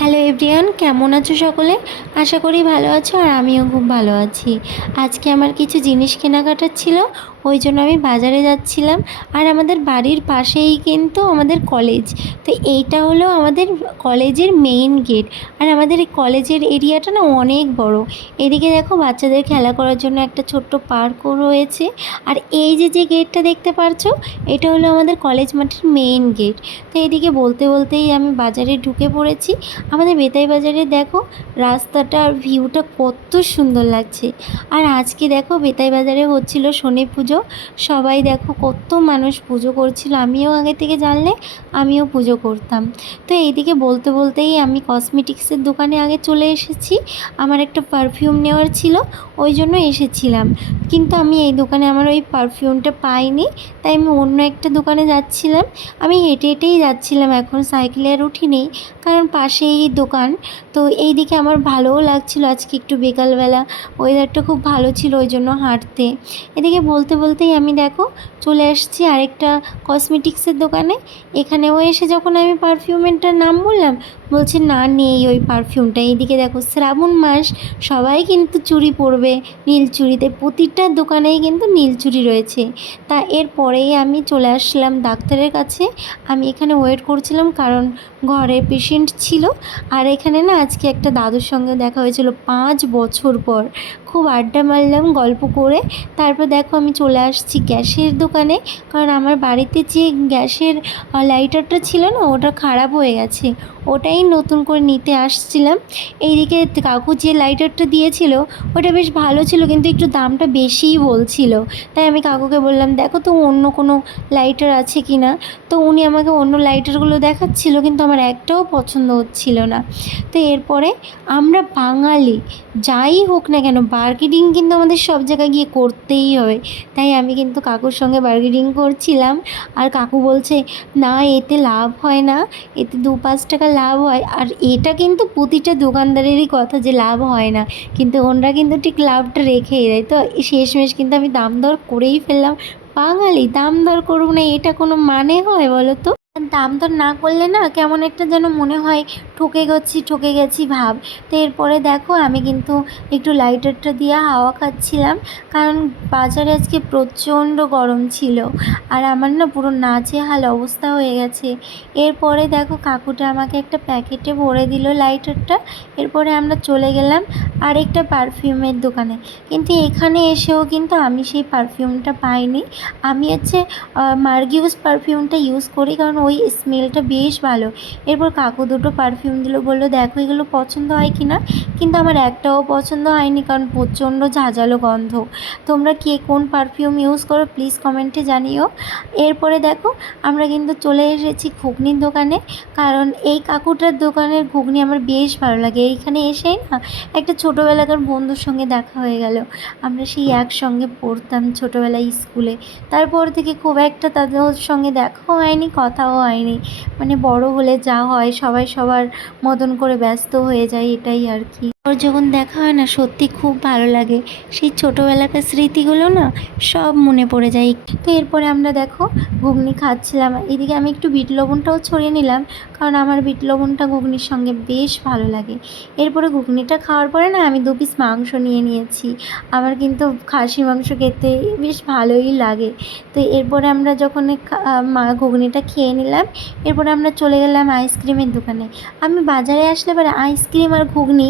Hello everyone কেমন আছো সকলে? আশা করি ভালো আছো আর আমিও খুব ভালো আছি। আজকে আমার কিছু জিনিস কেনাকাটার ছিল। ওই জন্য আমি বাজারে যাচ্ছিলাম। আর আমাদের বাড়ির পাশেই কিন্তু আমাদের কলেজ তো এইটা হলো আমাদের কলেজের মেইন গেট আর আমাদের এই কলেজের এরিয়াটা না অনেক বড়। এদিকে দেখো বাচ্চাদের খেলা করার জন্য একটা ছোট্ট পার্কও রয়েছে। আর এই যে যে গেটটা দেখতে পারছ, এটা হলো আমাদের কলেজ মাঠের মেইন গেট তো এদিকে বলতে বলতেই আমি বাজারে ঢুকে পড়েছি। আমাদের বেতাই বাজারে দেখো রাস্তাটা আর ভিউটা কত সুন্দর লাগছে। আর আজকে দেখো বেতাই বাজারে হচ্ছিল শনি পুজো সবাই দেখো কত মানুষ পুজো করছিল। আমিও আগে থেকে জানলে আমিও পুজো করতাম। তো এইদিকে বলতে বলতেই আমি কসমেটিক্সের দোকানে আগে চলে এসেছি। আমার একটা পারফিউম নেওয়ার ছিল, ওই জন্য এসেছিলাম। কিন্তু আমি এই দোকানে আমার ওই পারফিউমটা পাইনি, তাই আমি অন্য একটা দোকানে যাচ্ছিলাম। আমি হেঁটে হেঁটেই যাচ্ছিলাম, এখন সাইকেলে আর উঠিনি কারণ পাশেই দোকান। তো এই দিকে আমার ভালোও লাগছিল, আজকে একটু বিকালবেলা ওয়েদারটা খুব ভালো ছিল, ওই জন্য হাঁটতে। এদিকে বলতে বলতেই আমি দেখো চলে আসছি আরেকটা কসমেটিক্সের দোকানে। এখানেও এসে যখন আমি পারফিউমেরটার নাম বললাম বলছে, না, নেই, ওই পারফিউমটা এইদিকে দেখো, শ্রাবণ মাস, সবাই কিন্তু চুড়ি পরবে, নীল চুড়িতে। প্রতিটা দোকানেই কিন্তু নীল চুড়ি রয়েছে। তা এরপরেই আমি চলে আসলাম ডাক্তারের কাছে। আমি এখানে ওয়েট করছিলাম কারণ ঘরে পেশেন্ট ছিল। আর এখানে না, আজকে একটা দাদুর সঙ্গে দেখা হয়েছিল পাঁচ বছর পর। খুব আড্ডা মারলাম, গল্প করে। তারপর দেখো, আমি চলে আসছি গ্যাসের দোকানে। কারণ আমার বাড়িতে যে গ্যাসের লাইটারটা ছিল না, ওটা খারাপ হয়ে গেছে। ওটাই নতুন করে নিতে আসছিলাম। এইদিকে কাকু যে লাইটারটা দিয়েছিল, ওটা বেশ ভালো ছিল, কিন্তু একটু দামটা বেশিই বলছিল। তাই আমি কাকুকে বললাম, দেখো তো অন্য কোনো লাইটার আছে কি না তো উনি আমাকে অন্য লাইটারগুলো দেখাচ্ছিল, কিন্তু আমার একটাও পছন্দ হচ্ছিল না। তো এরপরে আমরা বাঙালি, যাই হোক না কেন বার্গেনিং কিন্তু আমাদের সব জায়গায় গিয়ে করতেই হবে। তাই আমি কিন্তু কাকুর সঙ্গে বার্গেনিং করছিলাম। আর কাকু বলছে, না, এতে লাভ হয় না। এতে দু পাঁচ টাকা লাভ হয়। আর এটা কিন্তু প্রতিটা দোকানদারেরই কথা যে লাভ হয় না। কিন্তু ওনারা কিন্তু ঠিক লাভটা রেখেই দেয়। তো শেষমেশ কিন্তু আমি দাম দর করেই ফেললাম। বাঙালি, দাম দর করব না এটা কোনো মানে হয় বলো তো? দাম দর না করলে না কেমন একটা যেন মনে হয় ঠকে গেছি ঠকে গেছি ভাব। তো এরপরে দেখো আমি কিন্তু একটু লাইটারটা দিয়ে হাওয়া খাচ্ছিলাম কারণ বাজারে আজকে প্রচণ্ড গরম ছিল আর আমার না পুরো নাচে হাল অবস্থা হয়ে গেছে। এরপরে দেখো কাকুটা আমাকে একটা প্যাকেটে ভরে দিল লাইটারটা এরপরে আমরা চলে গেলাম আরেকটা পারফিউমের দোকানে। কিন্তু এখানে এসেও কিন্তু আমি সেই পারফিউমটা পাইনি। আমি হচ্ছে মার্গিউস পারফিউমটা ইউজ করি কারণ ওই স্মেলটা বেশ ভালো। এরপর কাকু দুটো পারফিউম দিল, বলল, দেখো, এগুলো পছন্দ হয় কি না কিন্তু আমার একটাও পছন্দ হয়নি, কারণ প্রচণ্ড ঝাঁঝালো গন্ধ। তোমরা কে কোন পারফিউম ইউজ করো প্লিজ কমেন্টে জানিও। এরপরে দেখো, আমরা কিন্তু চলে এসেছি ঘুগনির দোকানে, কারণ এই কাকুটার দোকানের ঘুগনি আমার বেশ ভালো লাগে। এইখানে এসেই না, একটা ছোটোবেলাকার বন্ধুর সঙ্গে দেখা হয়ে গেল। আমরা সেই একসঙ্গে পড়তাম ছোটোবেলায় স্কুলে। তারপর থেকে খুব একটা তাদের সঙ্গে দেখাও হয়নি কথাও হয়নি। মানে বড় হলে যা হয় সবাই সবার মতন করে ব্যস্ত হয়ে যায় এটাই আর কি। ওর যখন দেখা হয় না, সত্যি খুব ভালো লাগে। সেই ছোটোবেলাকার স্মৃতিগুলো না সব মনে পড়ে যায়। তো এরপরে আমরা দেখো, ঘুগনি খাচ্ছিলাম। এদিকে আমি একটু বিট লবণটাও ছড়িয়ে নিলাম, কারণ আমার বিট লবণটা ঘুগনির সঙ্গে বেশ ভালো লাগে। এরপরে ঘুগনিটা খাওয়ার পরে না আমি দু পিস মাংস নিয়ে নিয়েছি। আমার কিন্তু খাসি মাংস খেতে বেশ ভালোই লাগে। তো এরপরে আমরা যখন ঘুগনিটা খেয়ে নিলাম, এরপরে আমরা চলে গেলাম আইসক্রিমের দোকানে। আমি বাজারে আসলে পরে আইসক্রিম আর ঘুগনি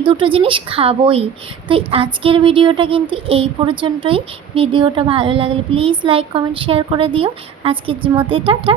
এই দুটো জিনিস খাবই। তো আজকের ভিডিওটা কিন্তু এই পর্যন্তই। ভিডিওটা ভালো লাগলে প্লিজ লাইক কমেন্ট শেয়ার করে দিও। আজকের মতে টাটা।